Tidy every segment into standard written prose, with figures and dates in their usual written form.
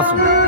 আসুন।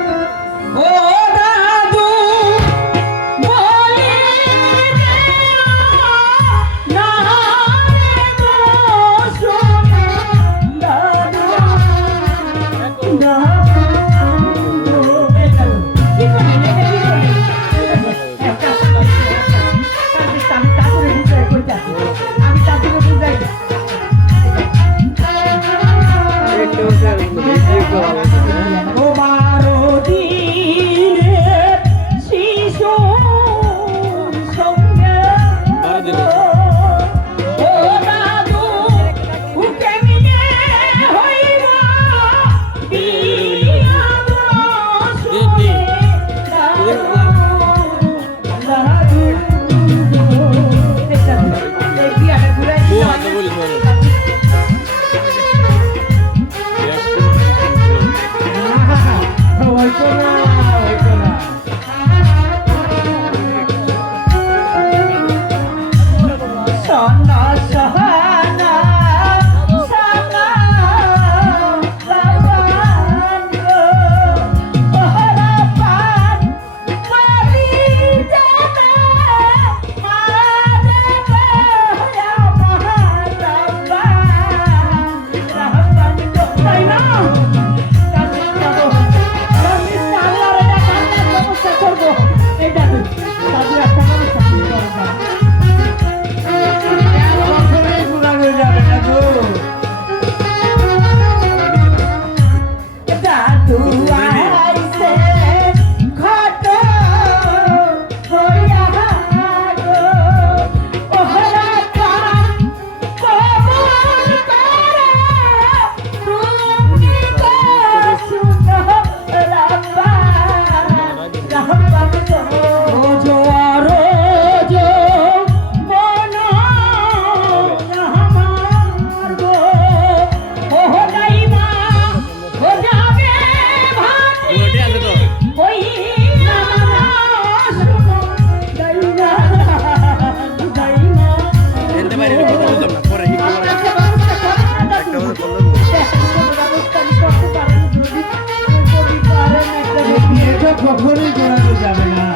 কখনোই করানো যাবে না।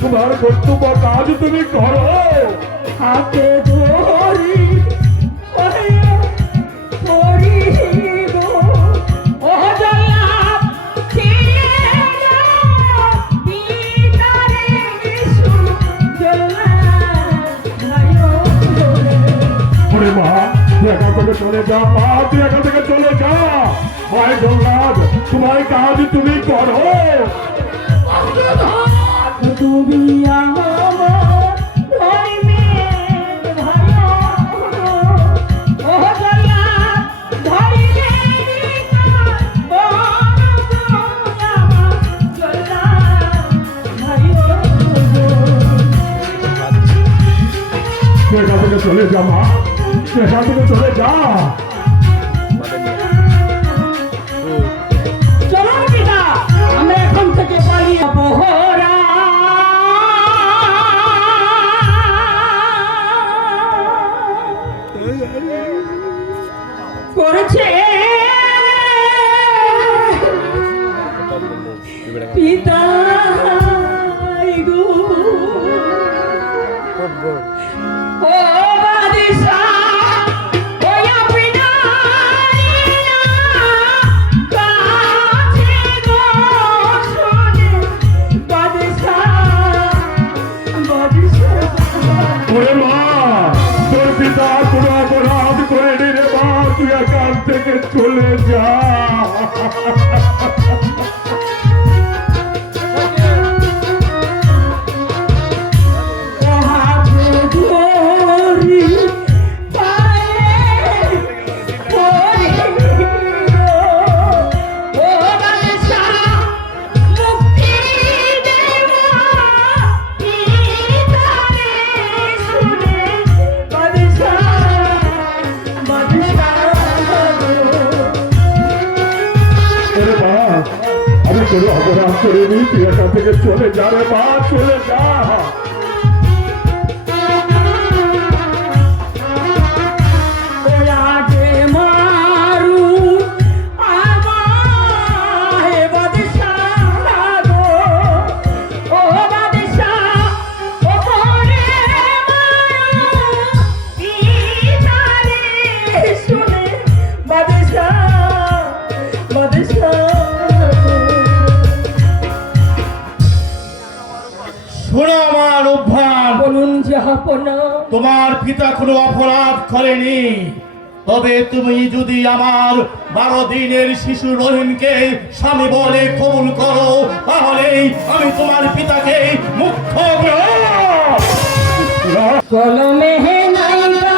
তোমার কর্তব্য কাজ তুমি করো। হাতে ধরি চলে যা, মা তুই এখান থেকে চলে যা। ভাই জল্লাদ তোমার কাজ তুমি করো। তুমি আমার ধর্মের ভালো ও দয়া ধরিলে সেখান থেকে চলে যা মা, সেখান থেকে চলে যা। চলো পিতা, আমরা এখন থেকে পালিয়ে বহরা করেছে পিতা গো ও বাদিশা ওই আপনা কাছে গো শুনে বাদিশা বাদিশা ওরে মা, তোর পিতা কোনো অপরাধ করেনি রে মা, তুই এখান থেকে চলে যা। আমি কোনো অপরাধ করিনি, তুই এখান থেকে চলে যা রে মা, চলে যা। শোনো আমার অভ্যাস, বলুন জাহাপনা। তোমার পিতা কোনো অপরাধ করেনি, তবে তুমি যদি আমার 12 দিনের শিশু রহিমকে স্বামী বলে কবুল করো, তাহলে আমি তোমার পিতাকে মুক্ত কলমে নাইবা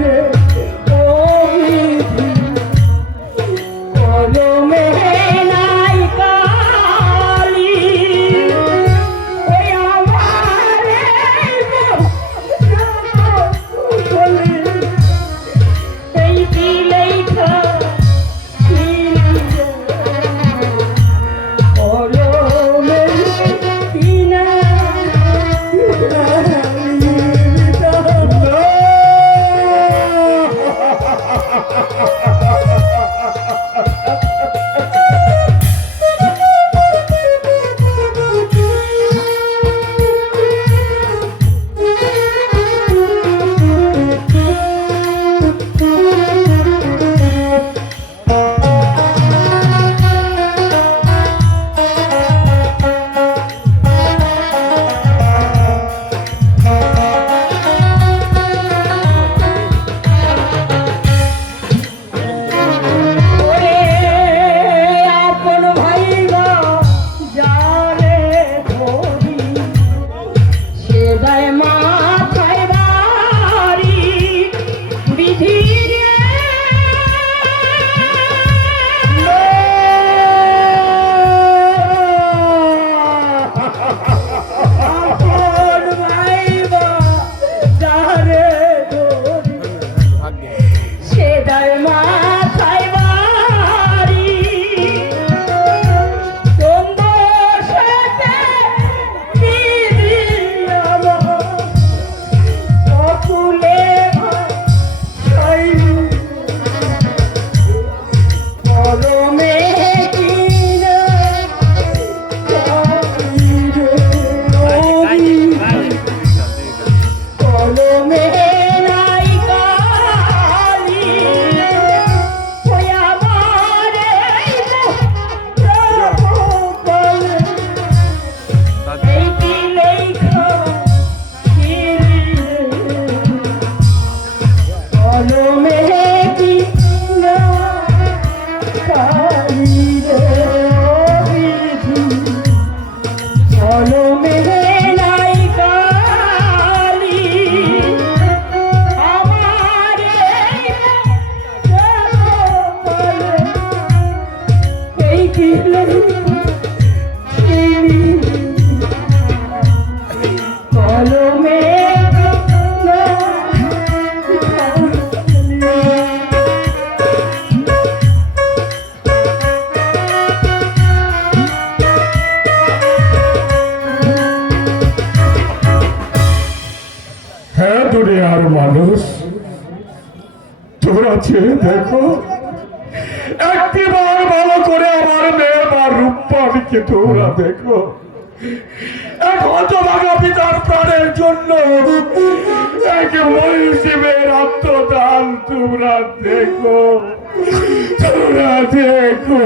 রে ও বিধি কলমে নাই কালি ওই আমারে বলে এই দিলেই কলমে কিনা হ্যাঁ দুনিয়ার মানুষ তোমরা চেয়ে দেখো একটিবার ভালো করে আমার মেয়ে বা রূপবাণীকে তোমরা দেখো এক হতভাগা পিতার প্রাণের জন্য এক মহিষীমের আত্মদান তোমরা দেখো তোমরা দেখো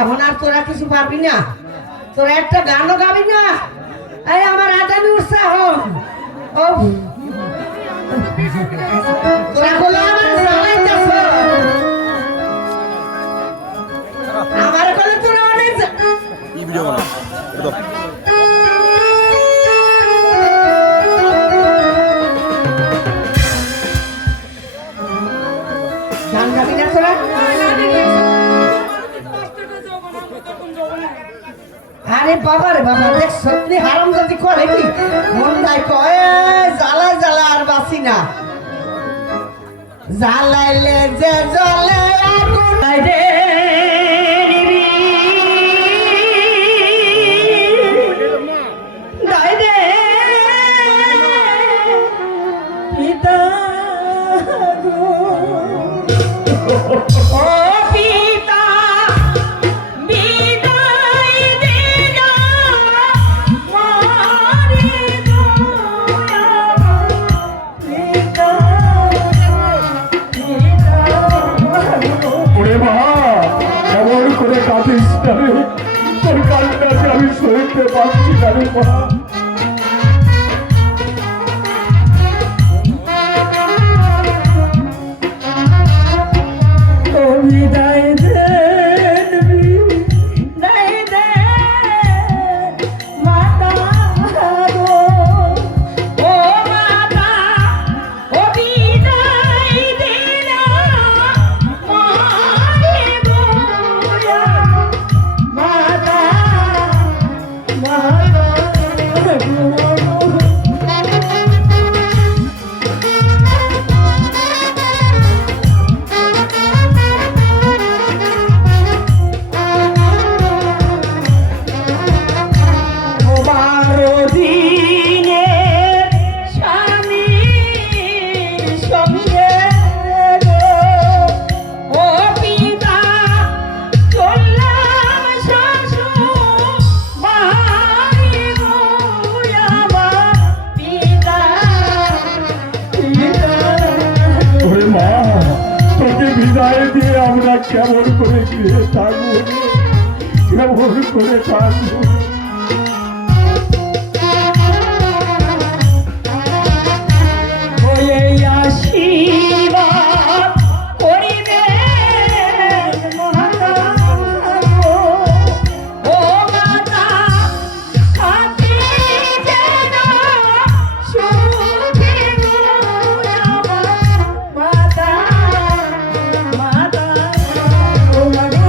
এখন আর তোরা কিছু পারবি না, তোরা একটা গানও গাবি না। এই আমার আদানি উৎসাহ ও তোরা বলো আমার জ্বালাইতেছ, আমার বলে তোরা অনেক গান গাবি না তোরা? আরে বাবা রে বাবা, দেখ সত্যি হারাম যদি করে কি মন নাই কয় জ্বালা জ্বালা আর বাসি না, জ্বালাইলে যে জ্বলে আগুন রে দাই রে পিতা গো ও পিতা বিদায় দে না মারি গো পিতা ওরে মা এমন করে কাঁদিস না রে, তোর কান্নাকে আমি সইতে পারছি না রে মা। ও বিদায় দেন বিদায় দেন মাতা গো, ও মাতা ও বিদায় দেন মারি গো মাতা মাতা গো। বারো দিনের স্বামীর সঙ্গে গো, ও পিতা চললাম শ্বশুর বাড়ি গো আমার পিতা পিতা। ওরে মা তোকে বিদায় দিয়ে আমরা কেমন করে গিয়ে থাকবো রে? কেমন করে থাকবো? ওই আশীর্বাদ করিবেন মাতা গো, ও মাতা শান্তি যেন সুখে গো আমার মাতা মাতা ও মাগো।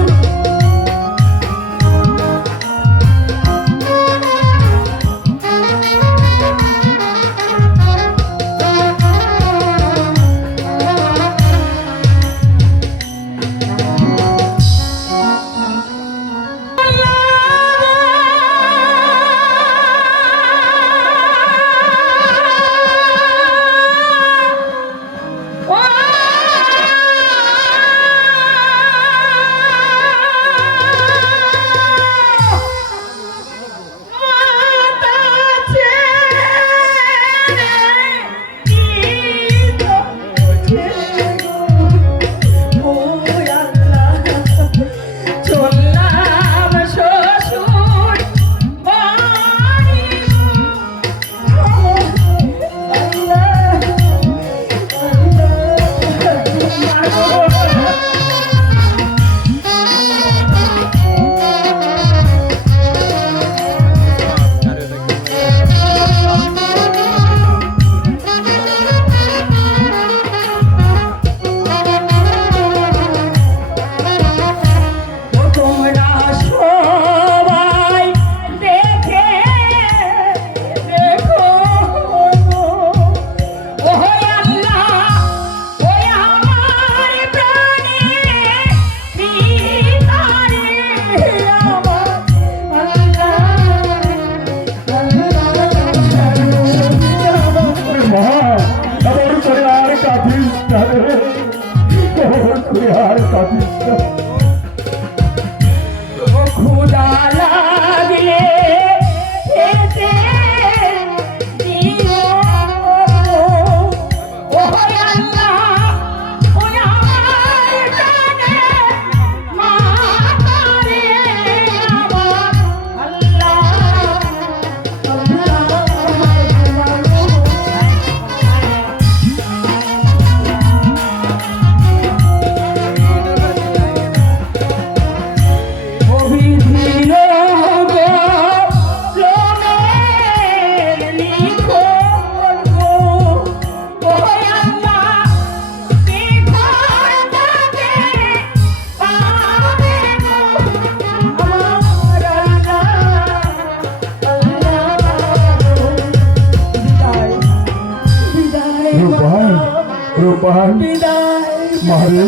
বান বিদায় মারে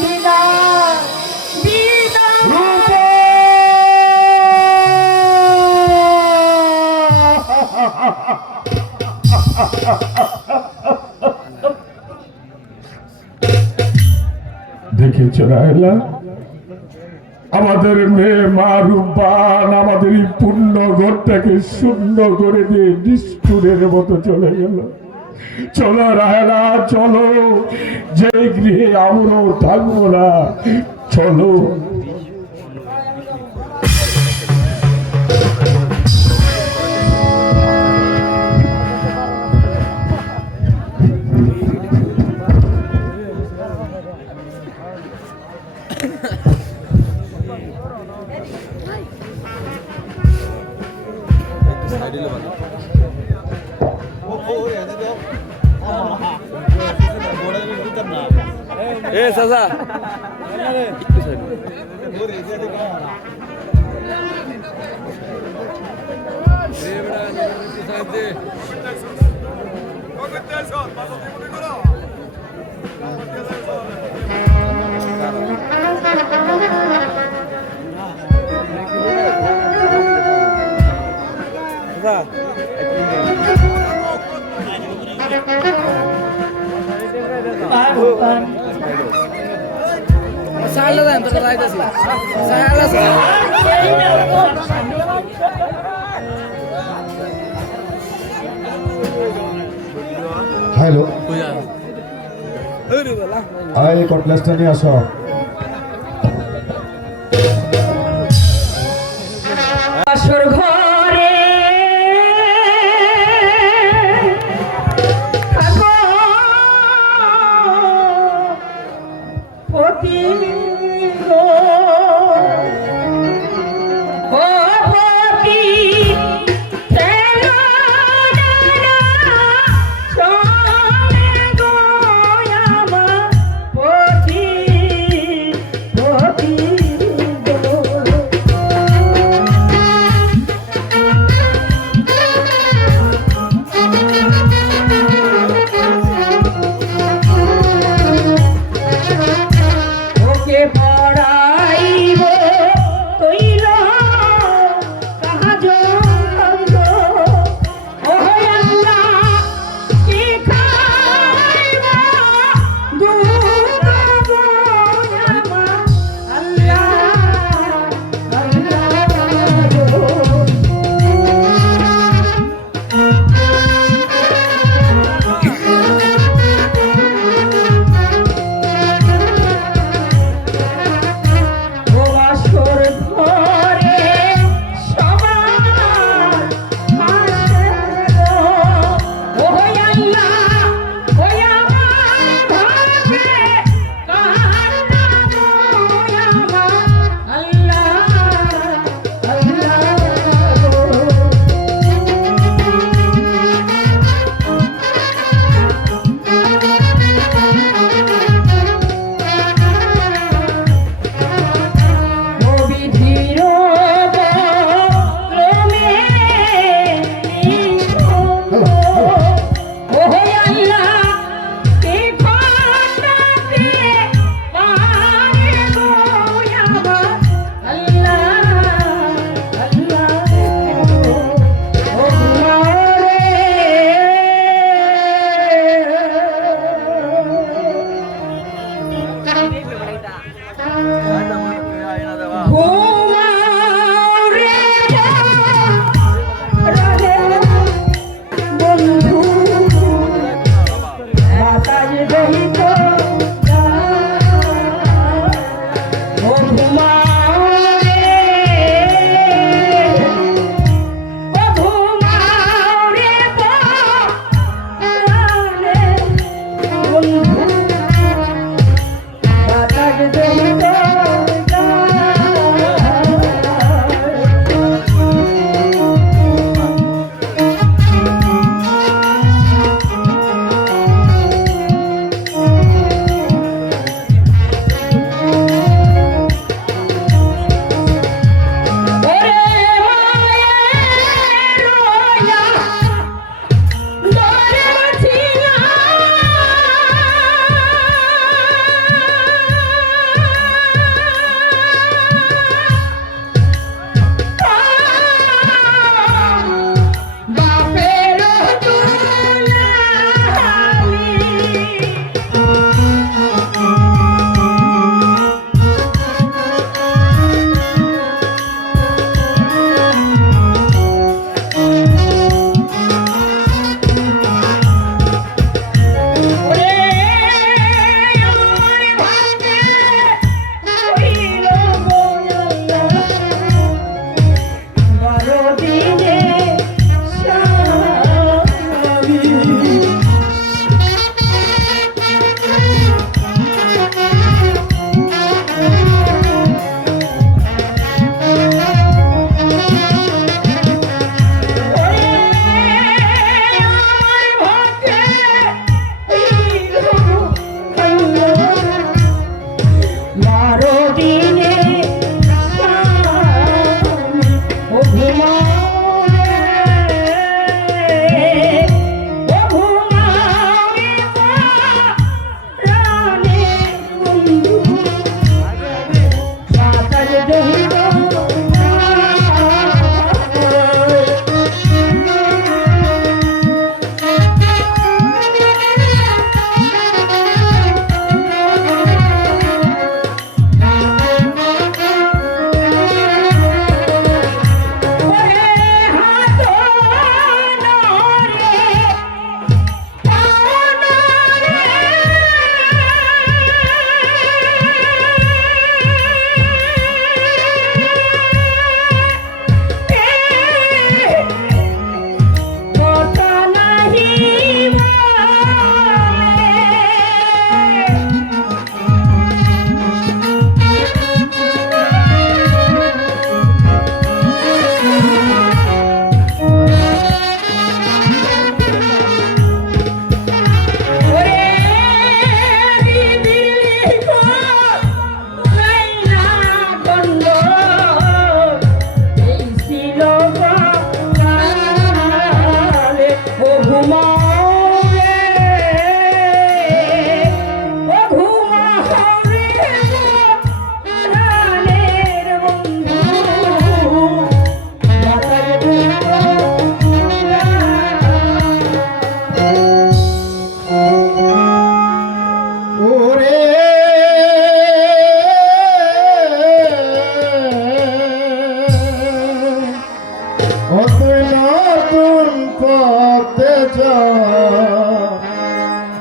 বিদায় বিদায় দেখেছ রায়লা, আমাদের মেয়ে মা রূপবান আমাদের এই পূর্ণ ঘরটাকে শূন্য করে দিয়ে নিষ্ঠুরের মতো চলে গেল। চলো রায়লা চলো, যে গৃহে আমরাও থাকবো না, চলো। এ চাচা সাহায্য দেন তোরা যাইতেছি সাহায্য হ্যালো এই কটলেসটা নিয়ে আসো। আসর ঘরে থাকো পতি গো ও পতি কেন চলে গো আমার পতি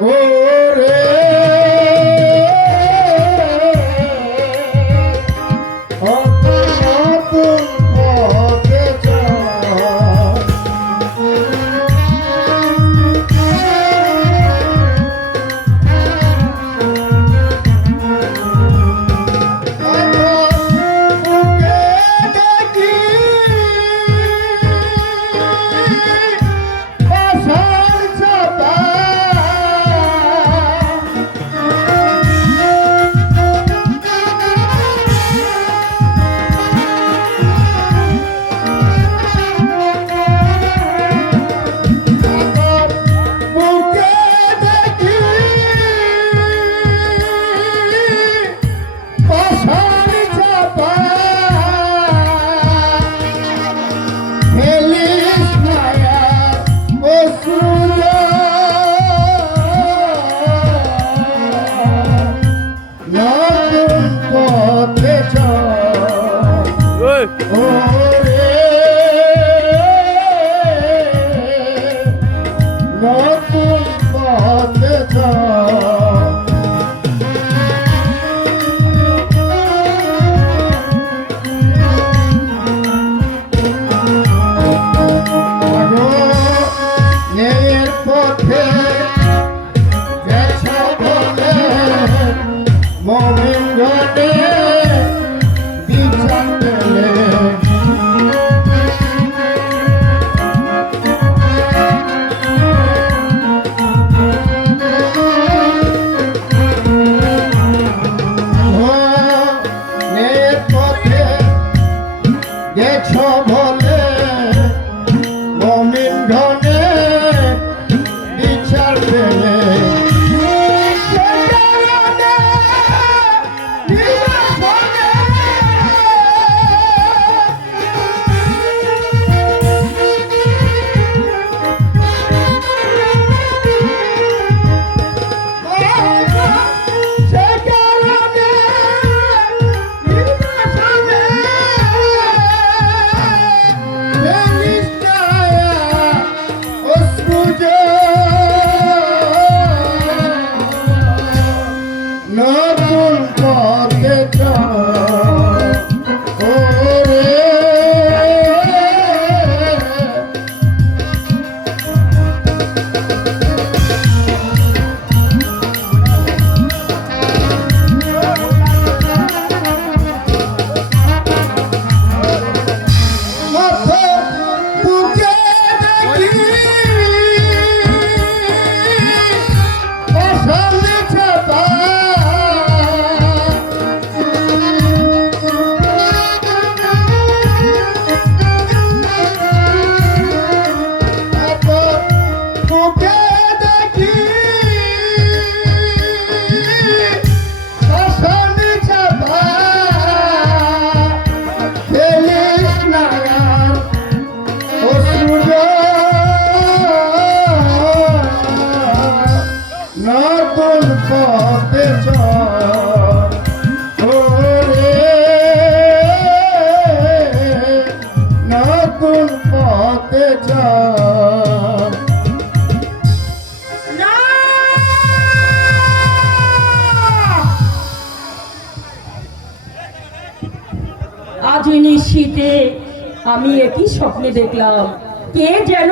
ও রে নতুন পথে চল। আজ নিশীতে আমি একই স্বপ্নে দেখলাম, কে যেন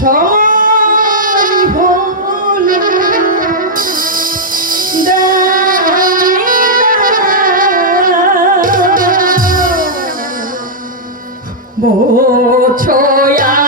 সময় হলো মোছয়া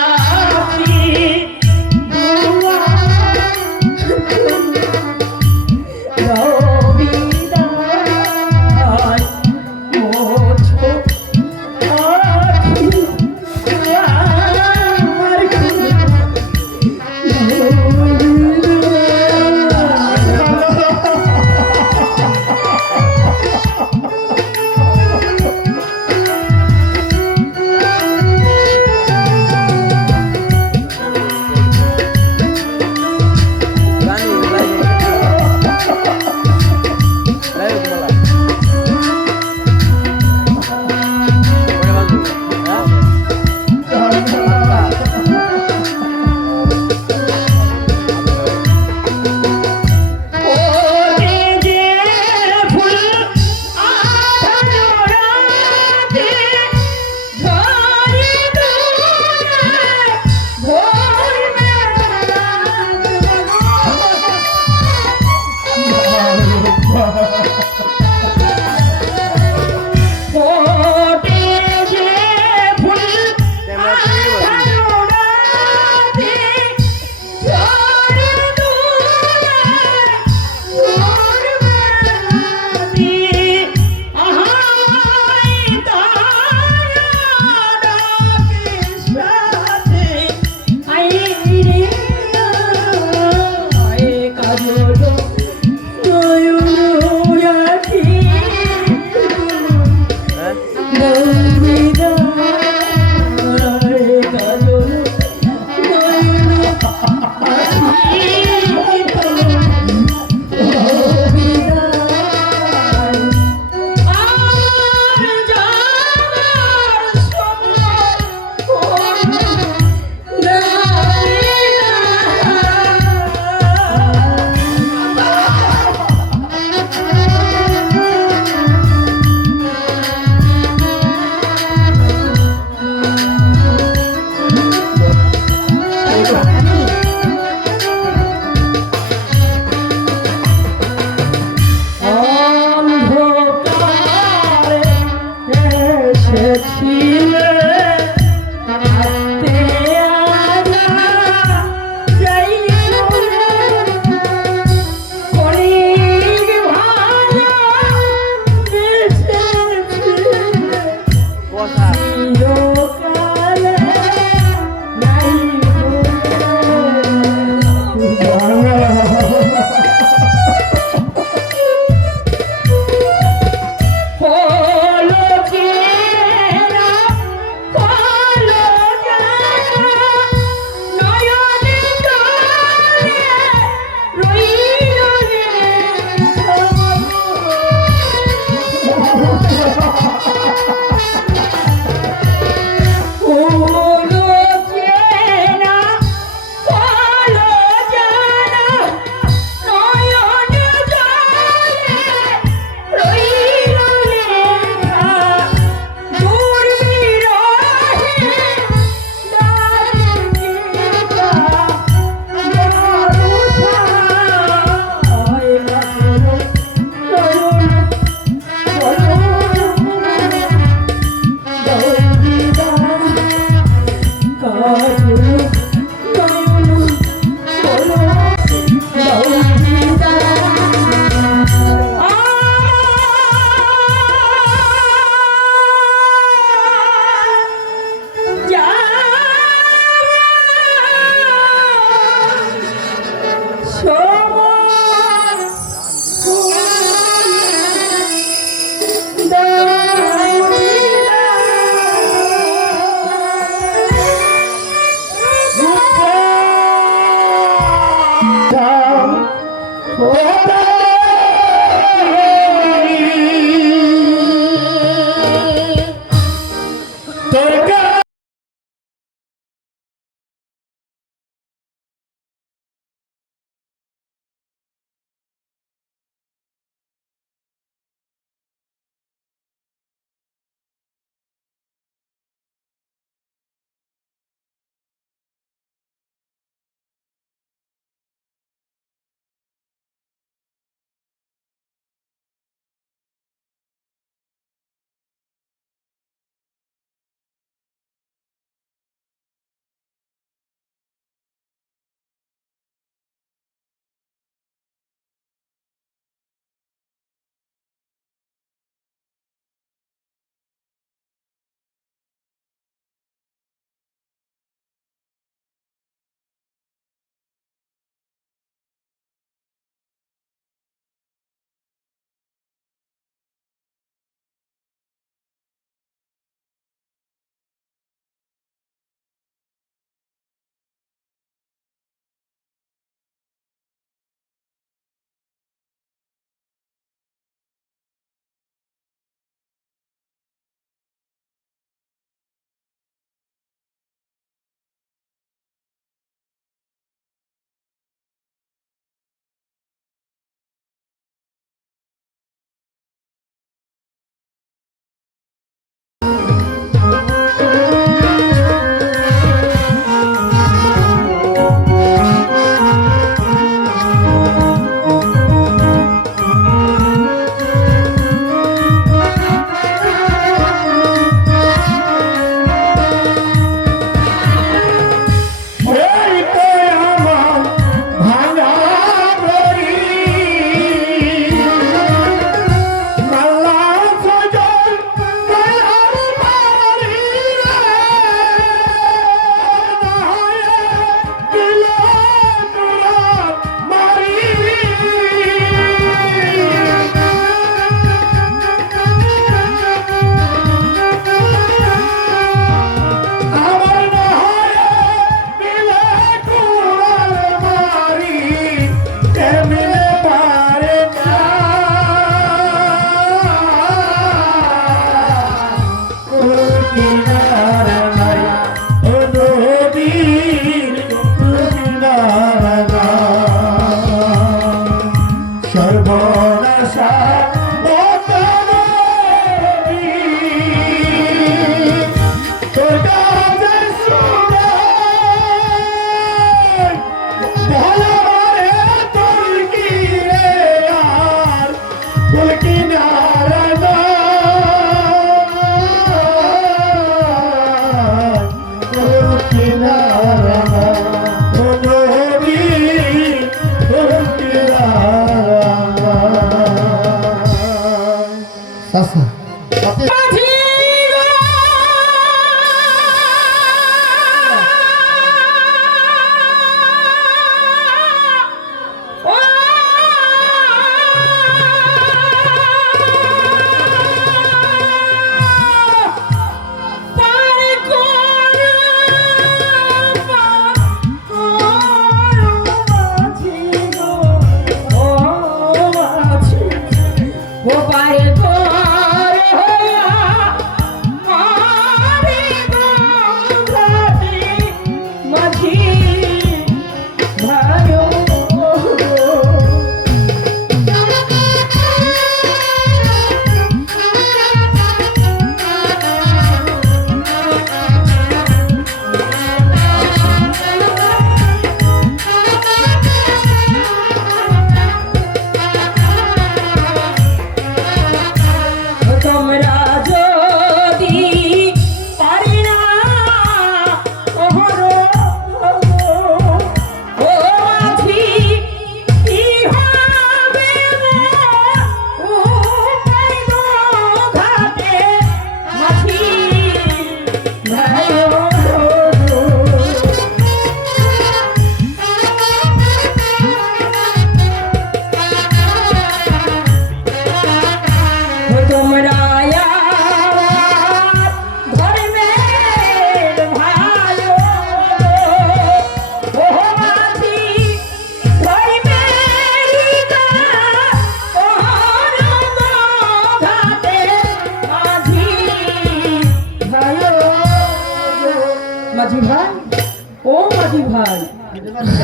মাঝি ভাই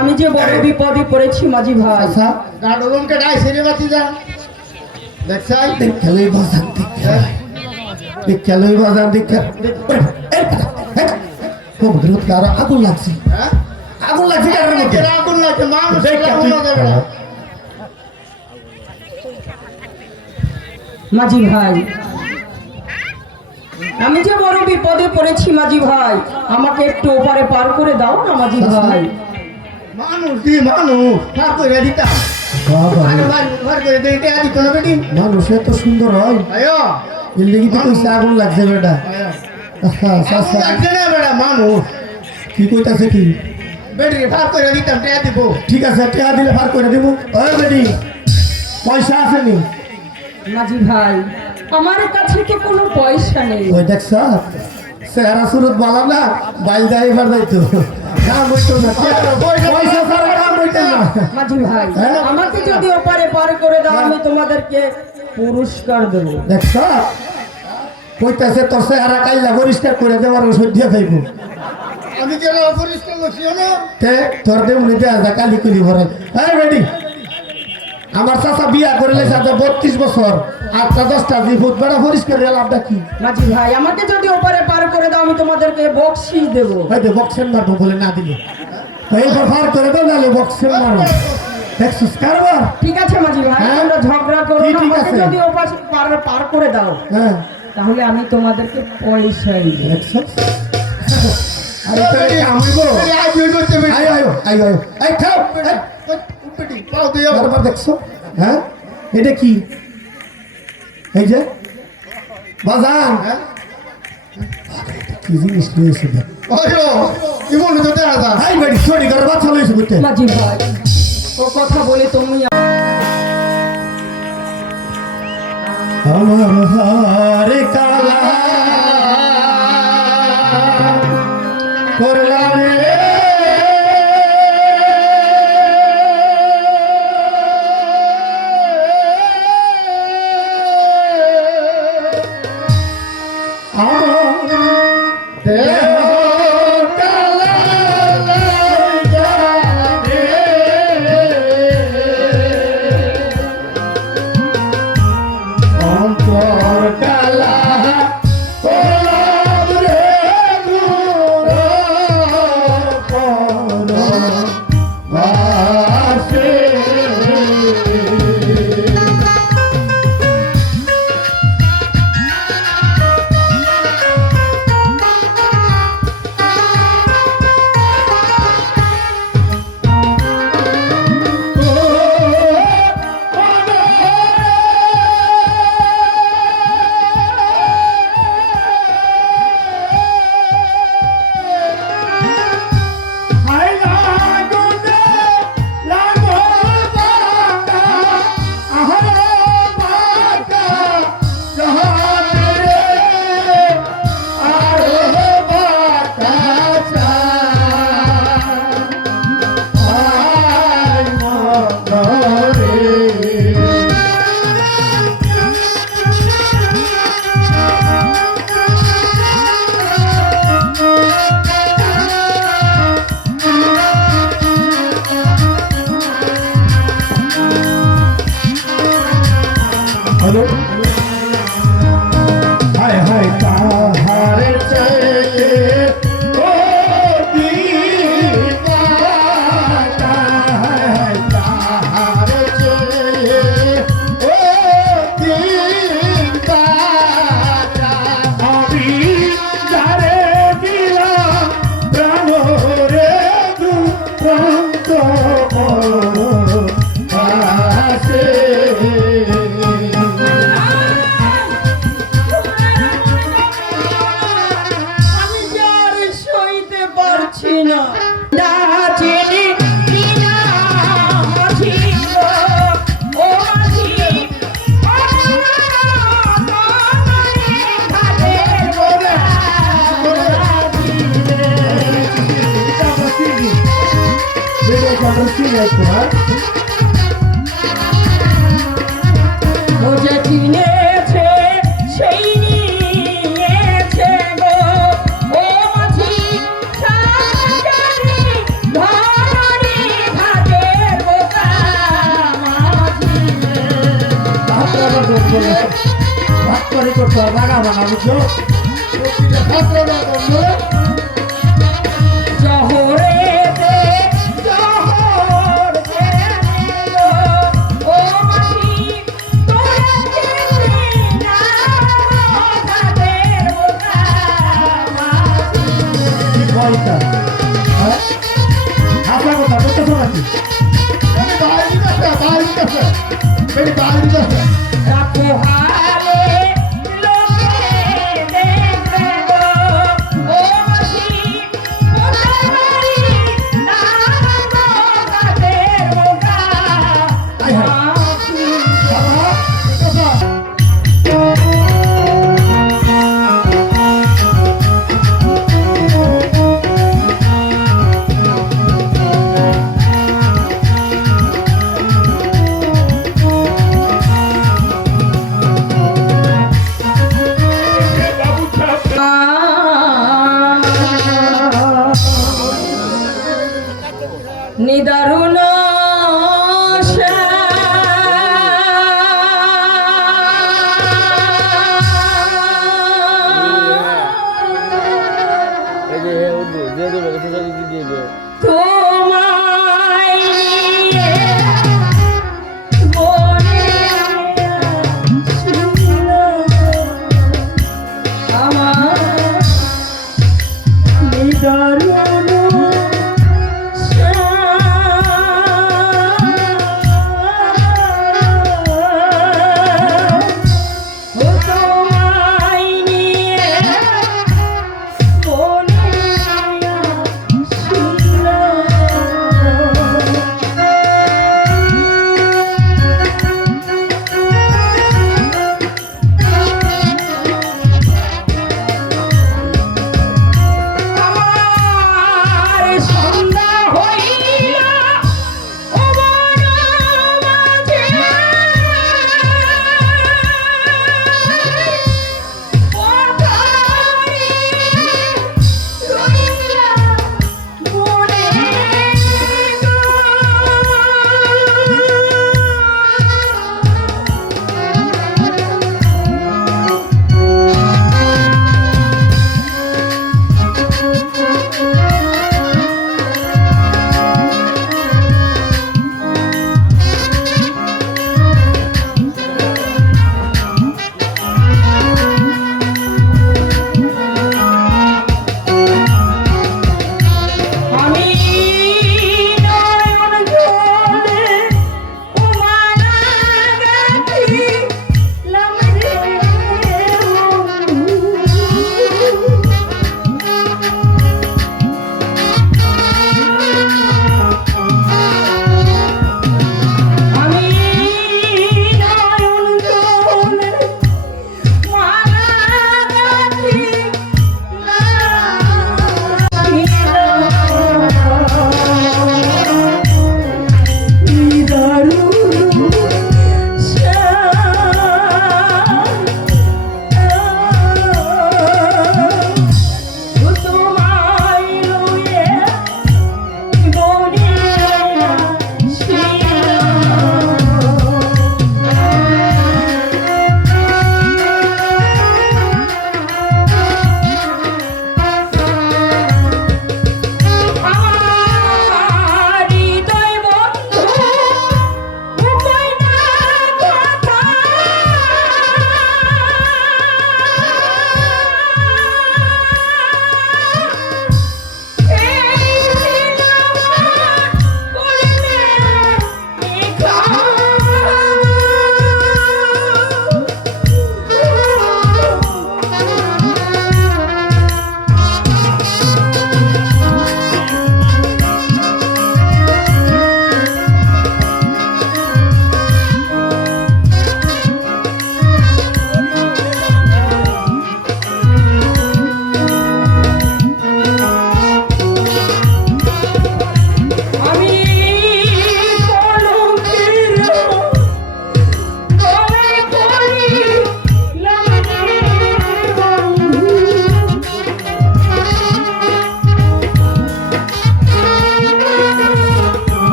আমি যে বড় বিপদে পড়েছি মাঝি ভাই। আচ্ছা গাড়োলনকে ডাই সেরে বাতি যা দেখছাই দেখলেই বাজান দেখলেই বাজান দেখে ও বদলত কার আগুন লাগছে হ্যাঁ আগুন লাগছে কার মধ্যে আগুন লাগছে মানুষ লাগানো যাবে না। মাঝি ভাই আমি যে বড় বিপদে পড়েছি মাঝি ভাই, আমাকে একটু ওপারে পার করে দাও না মাঝি ভাই। মানুষ দি মানুষ পার করে দিতাম আরে পার করে দিতে আদি কোন বেটি মানুষ এত সুন্দর হয় আয়ো এর লাগি তো কইছে আগুন লাগছে বেটা আচ্ছা লাগছে না বেটা মানুষ কি কইতাছে কি বেটি পার করে দিতাম টিয়া দিব ঠিক আছে টিয়া দিলে পার করে দেব ওই বেটি পয়সা আছে নি মাঝি ভাই আমার কাছে কি কোনো পয়সা নেই। ওই দেখছ চেহারা সুরত বালা না বাইল যাই এবার যাইতো কাম হইতো না পয়সা ছাড়া কাম হইতো না মাঝি ভাই আমাকে যদি ওপারে পার করে দাও আমি তোমাদেরকে পুরস্কার দেব। দেখছ কইতাছে তোর চেহারা কাইলা পরিষ্কার করে দেওয়ার ওষুধ দিয়ে খাইব আমি কেন পরিষ্কার করছি না তে তোর দেব নিতে আসা কালি কুলি ভরে এই বেটি আমার চাচা বিয়া করলে সাথে 32 বছর 8টা 10টা জীবত বড় পরিষ্কার লাভটা কি মাঝি ভাই আমাকে যদি ওপারে পার করে দাও আমি তোমাদেরকে বকশিশ দেব। হয়তো বক্সের মারবো বলে না দিলে এইবার পার করে দাও নাহলে বক্সের মারবো দেখছিস কারবার ঠিক আছে মাঝি ভাই হ্যাঁ? তোমরা ঝগড়া করো না, ঠিক আমাকে আছে। যদি ওপারে পার করে দাও হ্যাঁ তাহলে আমি তোমাদেরকে পয়সাই দেব। দেখছিস আরে তো আমগো আয় আয় আয় আয় আয় খাও উপটি পাও দিও বারবার দেখছো হ্যাঁ এটা কি এই যে বাজান কি জিনিস নিয়েছে আয়ো ইমন তো দাদা আই বাড়ি ছড়ি ঘর বাচ্চা লইছে বুঝতে মাঝি ভাই ও কথা বলে তুমি আমার হারে কালা করলাম রে হায় হায় তাহারে চাইলে ও দিবা হায় হায় তাহারে চাইলে ও দিবা আমি যারে দিলাম প্রাণ রে দুঃখ আসে ও যে কিনেছে সেই নিয়েছে গো ও মাঝি সাজারি বাড়াবাড়ি করতে হবে লাগাবো না বুঝছো জহরেতে জহর দেলো ও মাসি তোরা চিনলি না তাদের ওটা মাসি কি বলতা হ্যাঁ হাসা কথা বলতেছো নাকি রাখো হালে লোকে দেখবে গো ও মাসি ওদের বাড়ি না গো তাদের ওটা মাসি বাবু সাহেব নিদারুণ এই যে দিয়ে দেবে দিয়ে দেবে তোমায় মনে ছিল আমার নিদারুণ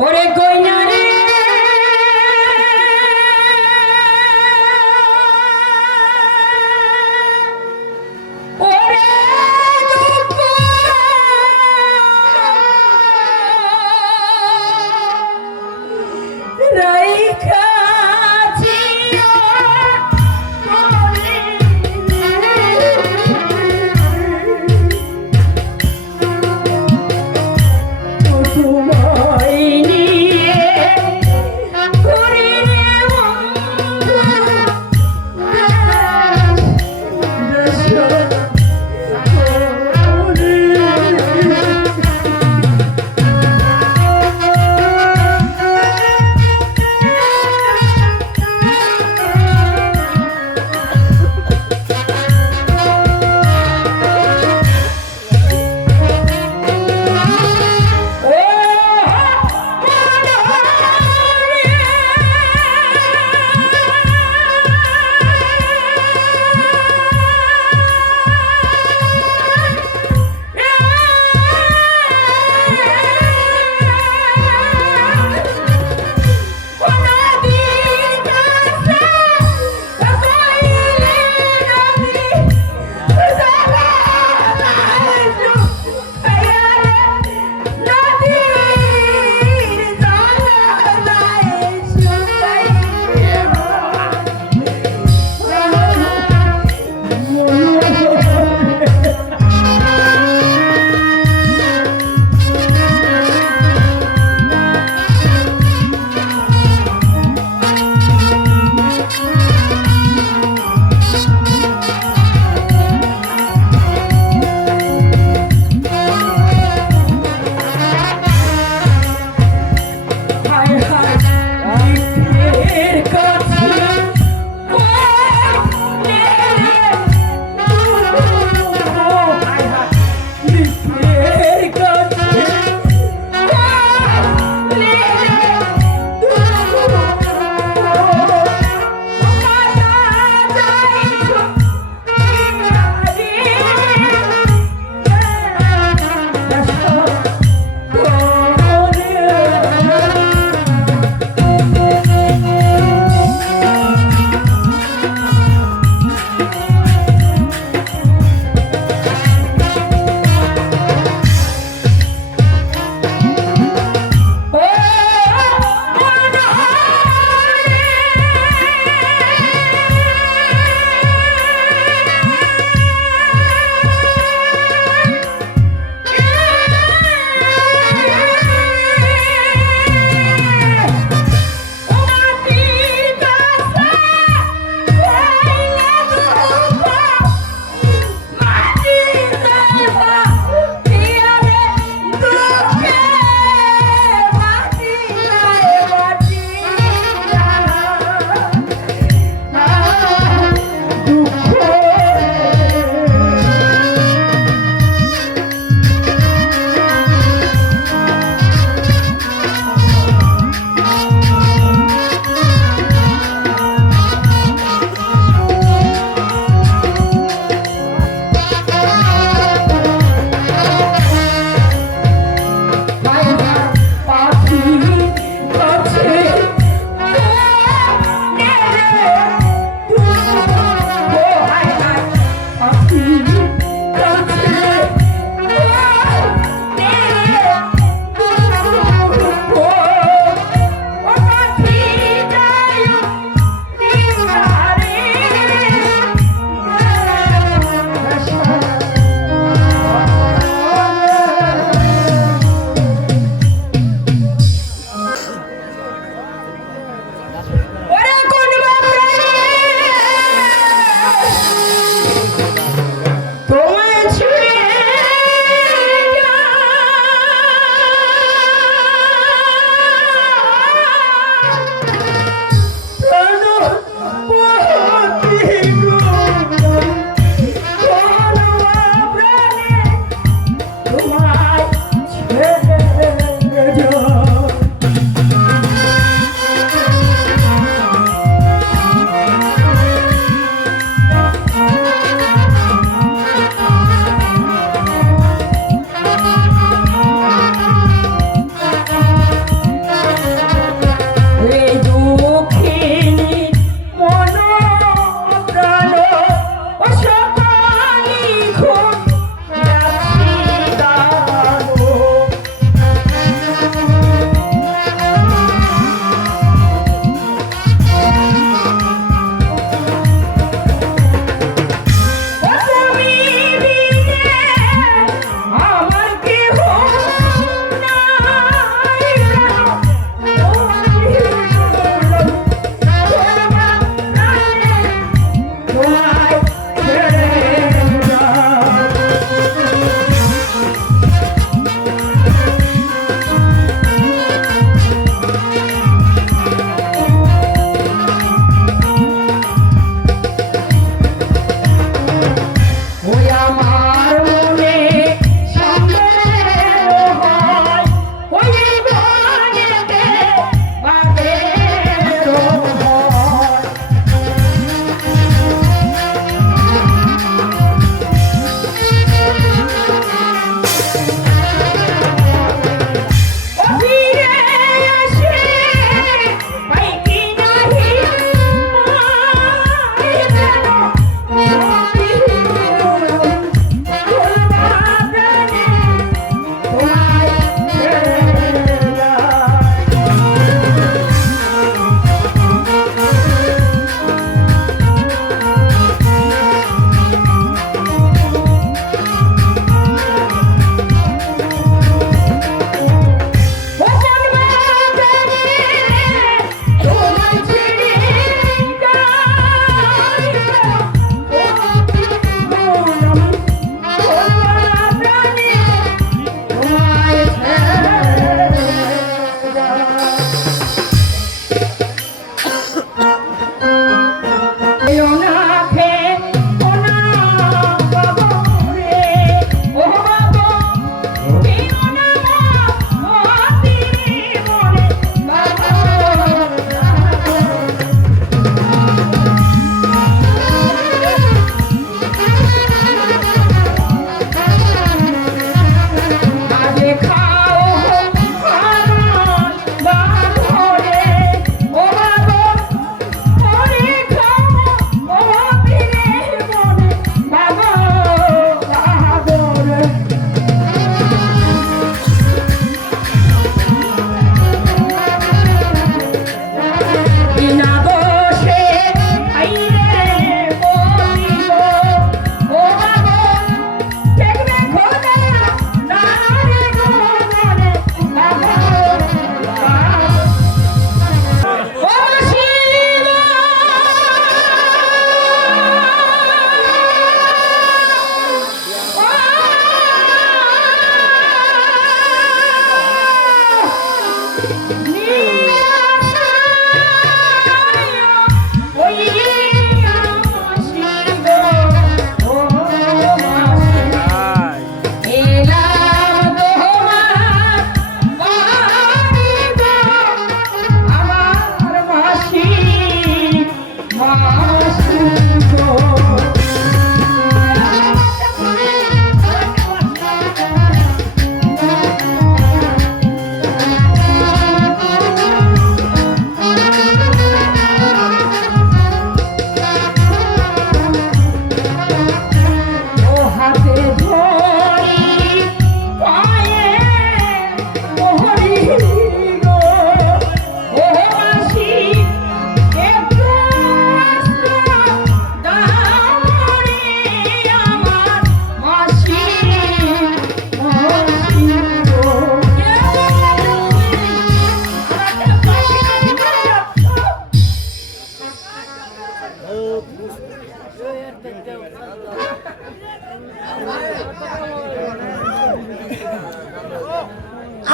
ওরে কইনা রে ওরে দুঃখ রাইখাছি তোমায় নিয়ে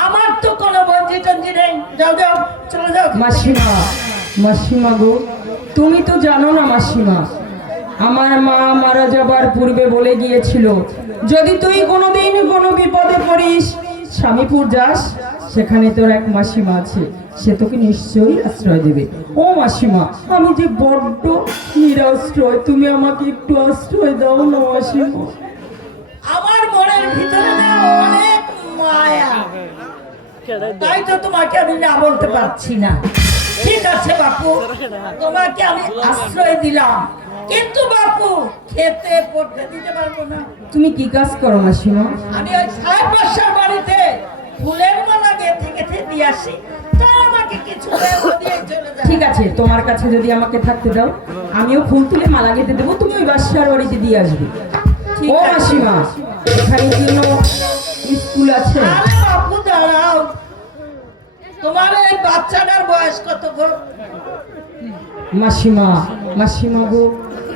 আমার তো কোনো বঞ্জি টঞ্জি নেই, যাও যাও চলে যাও। মাসিমা, মাসিমা গো, তুমি তো জানো না মাসিমা, আমার মা মারা যাবার পূর্বে বলে গিয়েছিল যদি তুই কোনোদিন কোনো বিপদে পড়িস স্বামীপুর যাস, সেখানে তোর এক মাসিমা আছে, সে তোকে নিশ্চয়ই আশ্রয় দেবে। ও মাসিমা, আমি যে বড্ড নিরাশ্রয়, তুমি আমাকে একটু আশ্রয় দাও না মাসিমা। আমার মনের ভিতরে না অনেক মায়া, তাই তো তোমাকে আমি না বলতে পারছি না। ঠিক আছে বাপু, তোমাকে আমি আশ্রয় দিলাম, কিন্তু বাপু খেতে পড়তে দিতে পারবো না। তুমি কি কাজ করো মাসিমা? আমি ওই সাহেব বাসার বাড়িতে ফুলের মালা গেঁথে গেঁথে দিয়ে আসি, তাই আমাকে কিছু দিয়ে চলে যায়। ঠিক আছে, তোমার কাছে যদি আমাকে থাকতে দাও, আমিও ফুল তুলে মালা গেঁথে দেবো, তুমি ওই বাসার বাড়িতে দিয়ে আসবে। ও মাসিমা, এখানে কোনো স্কুল আছে? আরে বাপু দাঁড়াও, তোমার এই বাচ্চাটার বয়স কত গো? মাসিমা, মাসিমা গো,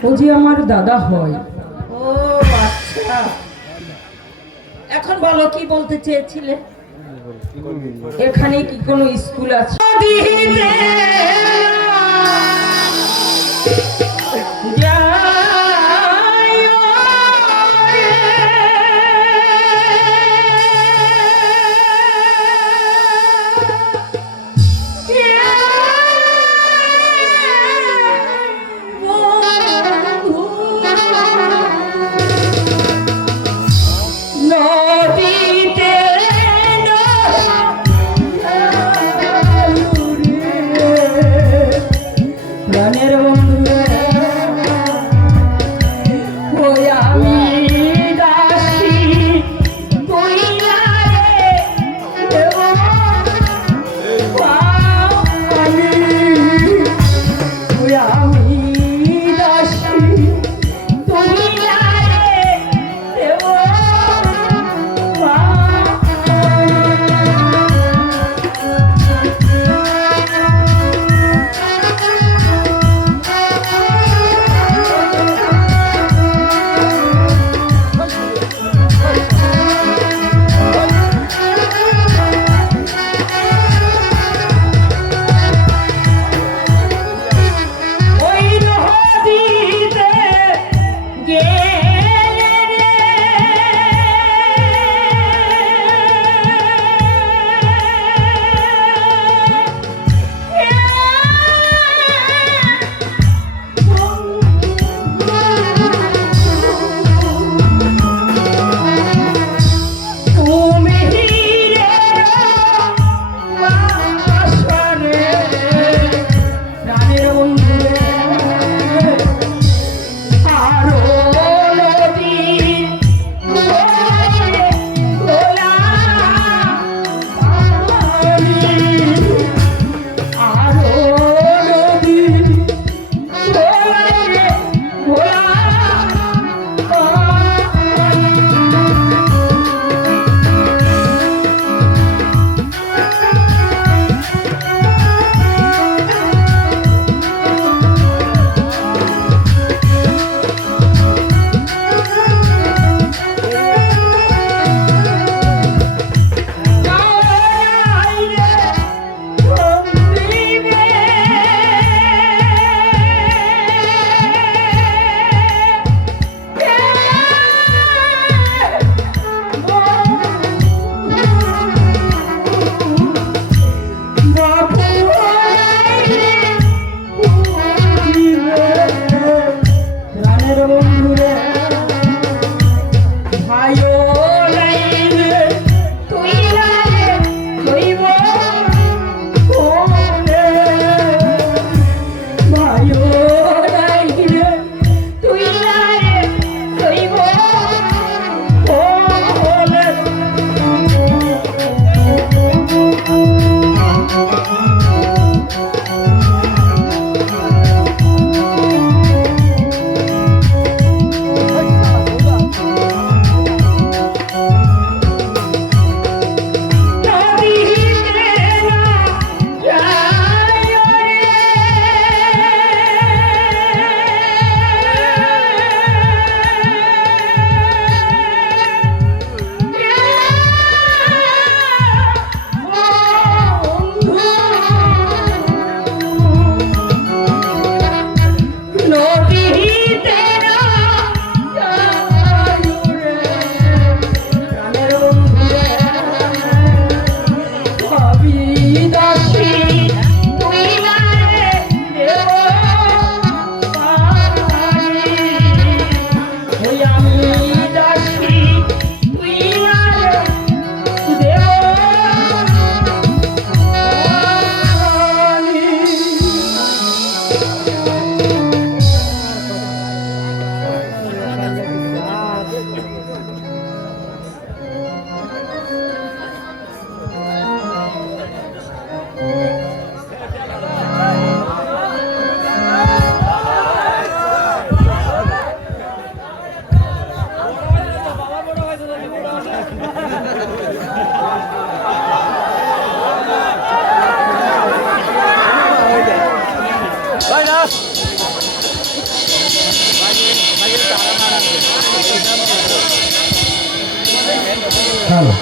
ও যে আমার দাদা হয়। ও আচ্ছা, এখন বলো কি বলতে চেয়েছিলে? এখানে কি কোনো স্কুল আছে? প্রাণের বন্ধু হ্যালো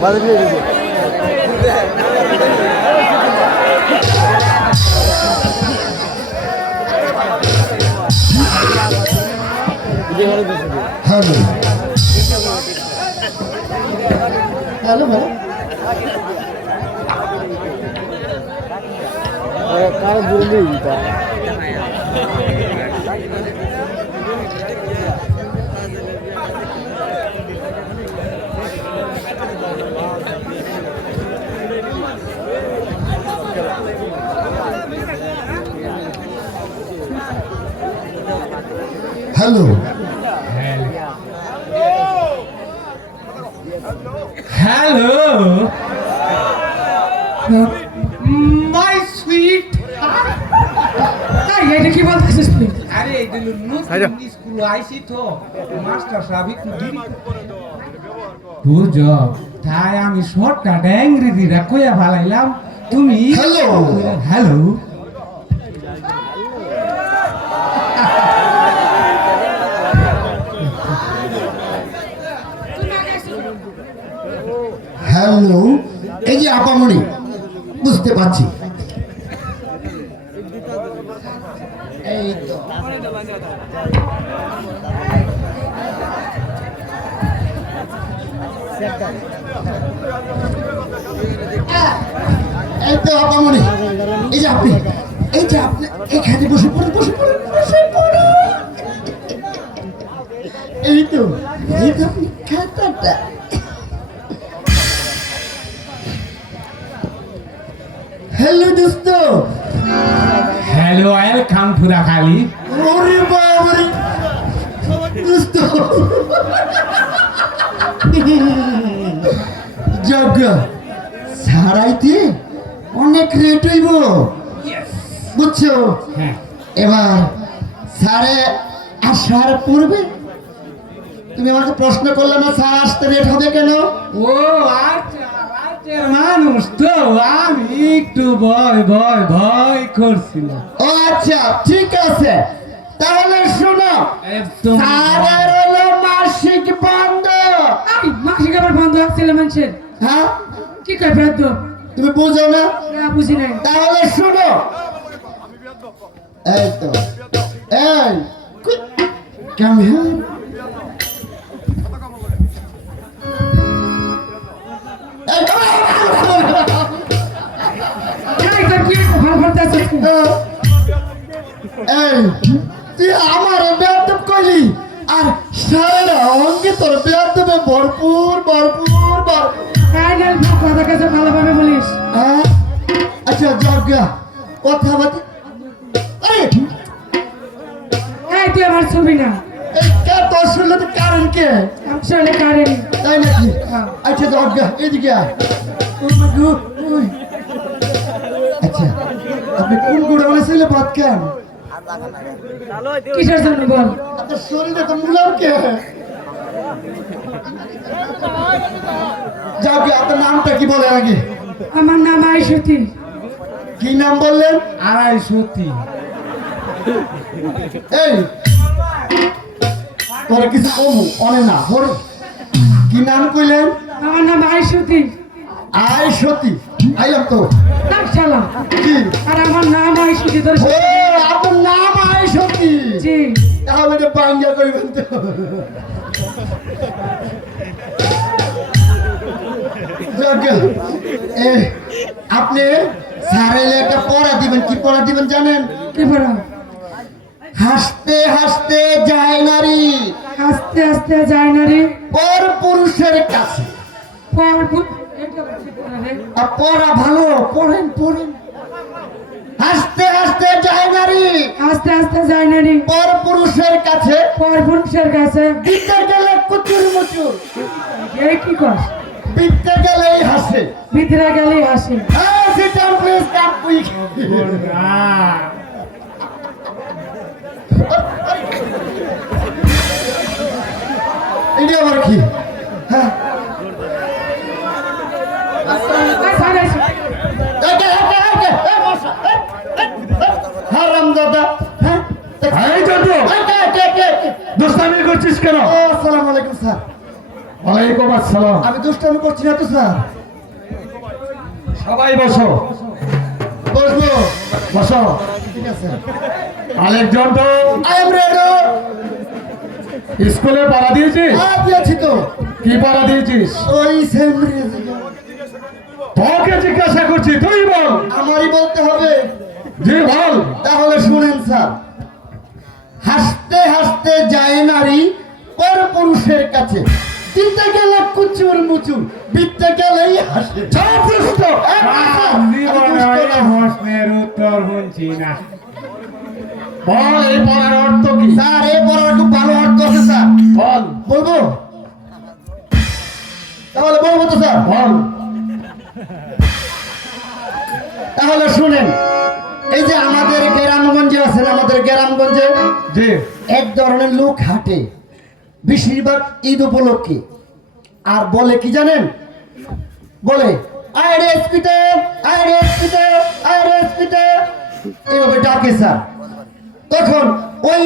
বাজার নিয়ে দিবো হ্যালো হ্যালো ভালো কারো দূরে নিয়ে দিতা হ্যালো হ্যালো মাই সুইট এটা কি বলতেছিস তুই? আরে এই দিল নতুন স্কুল আইছি তো মাস্টার সাহেব একটু দেরি বুঝো তাই আমি শর্টকাট ইংরেজিটা কইয়া ভালাইলাম তুমি হ্যালো হ্যালো হ্যালো এই যে আপামনি বুঝতে পারছি এই তো এই তো আপামনি এই যে আপনি এখানে বসে পড়ুন বসে পড়ুন বসে পড়ুন এই তো আপনি খাতাটা হ্যালো দোস্ত হ্যালো ওয়েলকাম টু দা খালি ওরে বাবারে দোস্ত যজ্ঞ সারাইতে অনেক রেট হইব বুঝছো হ্যাঁ এবার স্যারে আসার পূর্বে তুমি আমাকে প্রশ্ন করলে না স্যার আসতে লেট হবে কেন ও আচ্ছা রাজ্যের মানুষ তো আমি একটু ভয় করছিলাম ও আচ্ছা ঠিক আছে তাহলে শোনো একদম স্যারের হলো মাসিক বন্ধ মাসিক আবার বন্ধ আসছিল মানুষের হ্যাঁ কি কয় বেদ্য? তুমি বুঝো না না বুঝি নাই। তাহলে শোনো এই তো এই কাম হিয়ার এই তোর কি হয়েছে? ভালো ভালো আছিস তুই? এই তুই আমার বেয়াদব কইলি আর সারা অঙ্গে তোর বেয়াদবে ভরপুর ফাইনাল কথা কাছে ভালোভাবে বলিস। হ্যাঁ? আচ্ছা যজ্ঞা কথা বাতি এই এই তুই আমার ছবি না কে তোর শুনলে তো কারণ কে আসলে কারেনি। তাই নাকি আচ্ছা যজ্ঞা এদিকে আয় ওই। আচ্ছা আপনি কোন গোড়াউনে ছিলে ভাত খান কিসের জন্য বল? আপনার শরীরে তো মুলাম কে যজ্ঞা আপনার নামটা কি বলে আগে আমার নাম আইসতী। কি নাম বললেন 250 এই তোর কিছু কমু অনে না হরে কি নাম কইলেন আমার নাম আইসতী। আয় সতী আইলাম তো সালাম। কি আর আমার নাম আইসতী তোর ও আপনার নাম আয় সতী জি। তাহলে তো বাঙ্গা কইবেন তো যজ্ঞা, এ, আপনি স্যারের একটা পড়া দিবেন কি পড়া দিবেন জানেন কি বলো? হাসতে হাসতে যায় নারী আস্তে আস্তে যায় না রে। পর পুরুষের কাছে আর পড়া ভালো পড়েন হাসতে হাসতে যায় নারী আস্তে আস্তে যায় না রে। পর পুরুষের কাছে পর পুরুষের কাছে দিতে গেলে কুচুর মুচুর এই কি কর? বিতে গেলেই হাসে ভিতরে গেলেই হাসি। sit down, please, come quick. এটা আবার কি হ্যাঁ হারাম দাদা হ্যাঁ কে দুষ্টামি করছিস কেন? ও আসসালামু আলাইকুম স্যার। ওয়ালাইকুম আসসালাম। আমি দুষ্টামি করছি না তো স্যার। সবাই বসো বসবো? বসো। ঠিক আছে। আরেকজন তো আই এম রেডি। স্কুলে পড়া দিয়েছিস? দিয়েছি তো। কি পড়া দিয়েছিস? ওই সেম তোকে জিজ্ঞাসা করছি, তুই বল। আমারই বলতে হবে? জি বল। তাহলে শুনেন স্যার, হাসতে হাসতে যায় নারী পর পুরুষের কাছে, দিতে গেলে কুচুর মুচুর, বিতে গেলেই হাসে। সব দুষ্ট। প্রশ্নের উত্তর শুনছি না। বল এই পড়ার অর্থ কি? স্যার এই পড়ার খুব ভালো অর্থ আছে স্যার। বল। বলবো? তাহলে বলবো তো স্যার? বল। তাহলে শুনেন, এই যে আমাদের গ্রামগঞ্জে আছেন, আমাদের গ্রামগঞ্জে জি। এক ধরনের লোক হাঁটে বেশিরভাগ ঈদ উপলক্ষে, আর বলে কি জানেন? বলে এইভাবে ডাকে স্যার। তখন ওই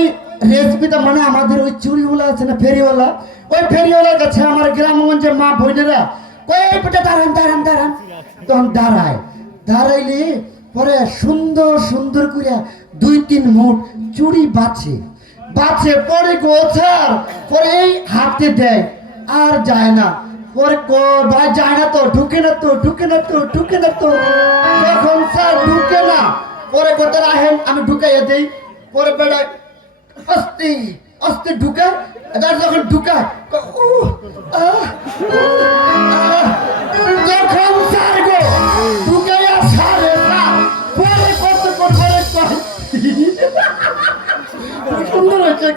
রেসপিটা মানে আমাদের ওই চুরিওয়ালা আছে না, ফেরিওয়ালা, ওই ফেরিওয়ালার কাছে আমার গ্রামগঞ্জের মা বোনেরা কই পেটে দাঁড়ান দাঁড়ান দাঁড়ান, তখন দাঁড়ায়। দাঁড়াইলে পরে সুন্দর সুন্দর করে 2-3 মুঠ চুরি বাছে পরে গোছার পরে এই হাতে দেয়, আর যায় না। পরে ভাই যায় না তো, ঢুকে না তো তখন স্যার ঢুকে না। পরে কোথা রাহেন আমি ঢুকাইয়া দেই। পরে বেড়ায় আস্তে আস্তে ঢুকায়, যখন ঢুকায় যখন স্যার গো ঢুকাইয়া সারে স্যার, পরে কতক্ষণ পরে কয়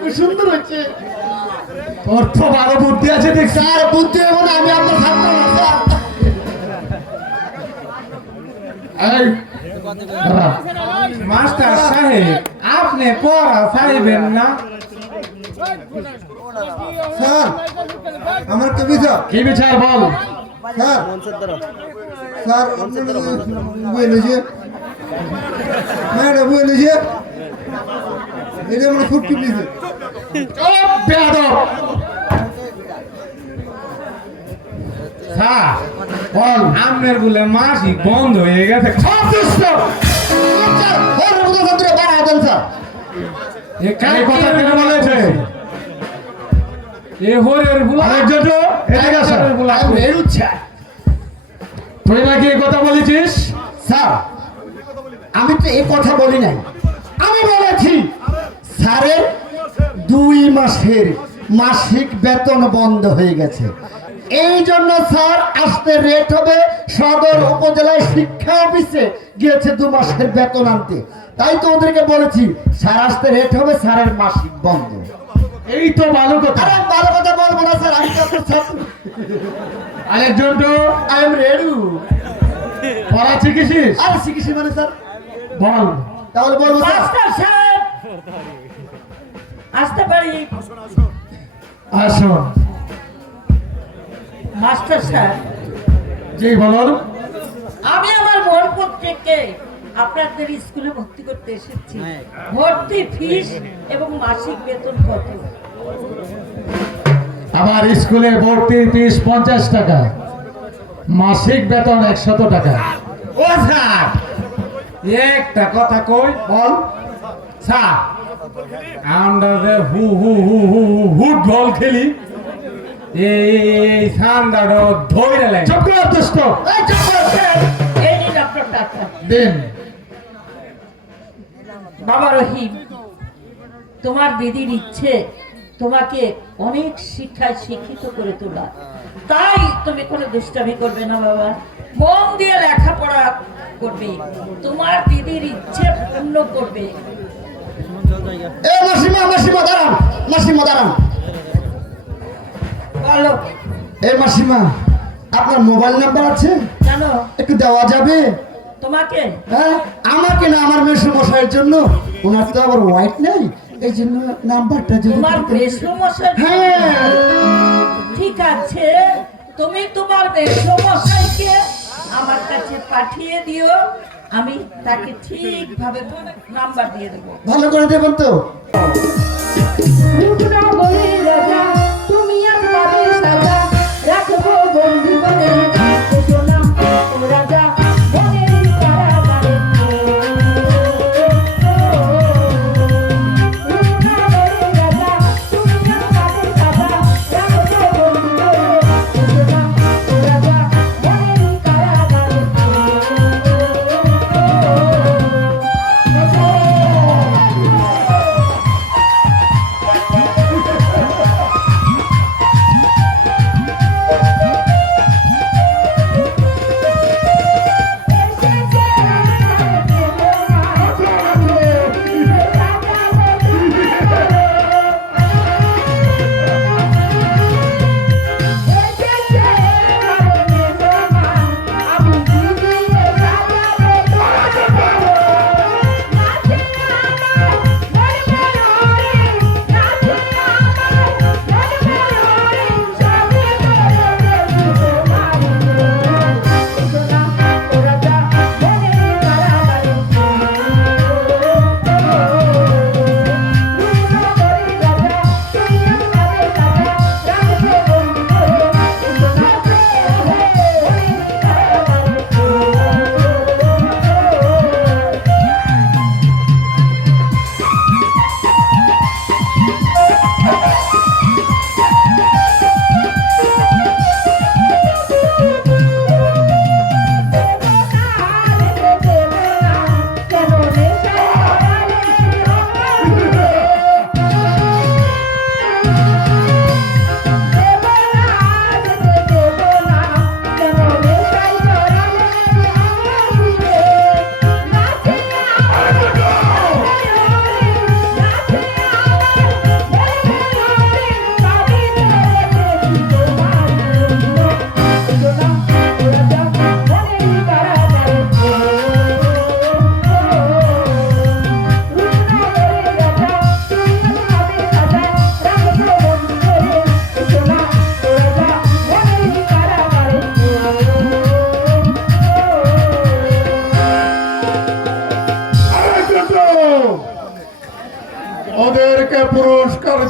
খুব সুন্দর হয়েছে। তোর তো ভালো বুদ্ধি আছে দেখ। স্যার বুদ্ধি হবে না, আমি আপনার ছাত্র না স্যার। এই দাঁড়া। মাস্টার সাহেব, আপনি পড়া চাইবেন না? স্যার আমার তো বিচার কি বিচার বল? স্যার স্যার বুঝেছে ম্যাডাম বুঝেছে এটা মানে খুব টিপিছে। চুপ বেয়াদব। স্যার, বল। আমের গুলে মাসিক বন্ধ হয়ে গেছে। সব দুষ্ট। স্যার ওর মতো ছাত্র বাড়া দেন স্যার। এই কথা কে বলেছে? এ হরের গুলা আরেকজন তো এদিকে আসো। তুই নাকি এই কথা বলেছিস? স্যার আমি তো এই কথা বলি নাই, আমি বলেছি স্যারের 2 মাসের মাসিক বেতন বন্ধ হয়ে গেছে, এই জন্য স্যার আসতে রেট হবে সদর উপজেলায় শিক্ষা অফিসে গিয়েছে 2 মাসের বেতন আনতে। তাই তো ওদেরকে বলেছি স্যার আসতে রেট হবে, স্যারের মাসিক বন্ধ। এই তো ভালো কথা। আরে ভালো কথা বলবো না স্যার, আমি তো আপনার ছাত্র। আরেকজন তো আই এম রেডি। পড়া শিখেছিস? আরে শিখেছি মানে স্যার? বল। তাহলে বলবো স্যার? মাস্টার সাহেব আসতে পারি? আসুন। মাস্টার সাহেব, জি বলুন। আমি আমার মন পত্রিকে আপনাদের স্কুলে ভর্তি করতে এসেছি। ভর্তি ফিস এবং মাসিক বেতন কত? আমার স্কুলে ভর্তি ফিস 50 টাকা, মাসিক বেতন 100 টাকা। ও স্যার, একটা কথা কই। বল। স্যার, আমরা যে ফুটবল খেলি, এই সান্দাটা ধরে লাগে। চুপ কর দুষ্ট। এই চুপ করো স্যার। এই নিন আপনার টাকা। দিন। বাবা রহিম, তোমার দিদির ইচ্ছে তোমাকে অনেক শিক্ষায় শিক্ষিত করে তোলা, তাই তুমি কোনো দুষ্টামি করবে না বাবা, মন দিয়ে লেখাপড়া করবে, তোমার দিদির ইচ্ছে পূর্ণ করবে। এ মাসিমা দাঁড়ান, মাসিমা দাঁড়ান। বলো। এ মাসিমা, আপনার মোবাইল নাম্বার আছে? জানো একটু দেওয়া যাবে? তোমাকে? হ্যাঁ, আমাকে না, আমার মেসমশাইয়ের জন্য। ওনার তো আবার হোয়াইট নেই, এই জন্য নাম্বারটা যদি তোমার দিতেন। মেসমশাই? হ্যাঁ ঠিক আছে, তুমি তোমার মেসমশাইকে আমার কাছে পাঠিয়ে দিও, আমি তাকে ঠিকভাবে নাম্বার দিয়ে দেবো। ভালো করে দেবেন তো? রূপনগরীর রাজা